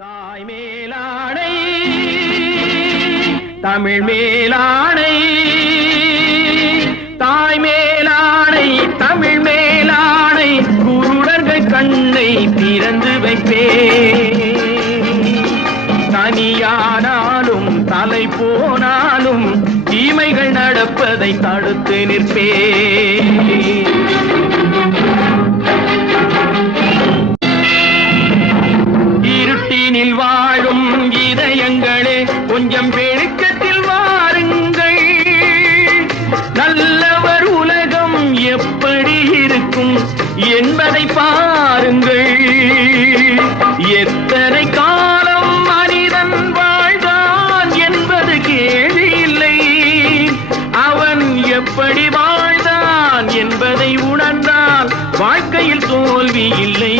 தாய் மேலாடை தமிழ் மேலாடை தாய் மேலாடை தமிழ் மேலாடை குருடர்கள் கண்ணை திறந்து வைப்பே தனியானாலும் தலை போனாலும் தீமைகள் நடப்பதை தடுத்து நிற்பே நம் இதயங்களே கொஞ்சம் பெருக்கத்தில் வாருங்கள். நல்லவர் உலகம் எப்படி இருக்கும் என்பதை பாருங்கள். எத்தனை காலம் மனிதன் வாழ்ந்தான் என்பது கேள்வி இல்லை அவன் எப்படி வாழ்ந்தான் என்பதை உணர்ந்தான் வாழ்க்கையில் தோல்வி இல்லை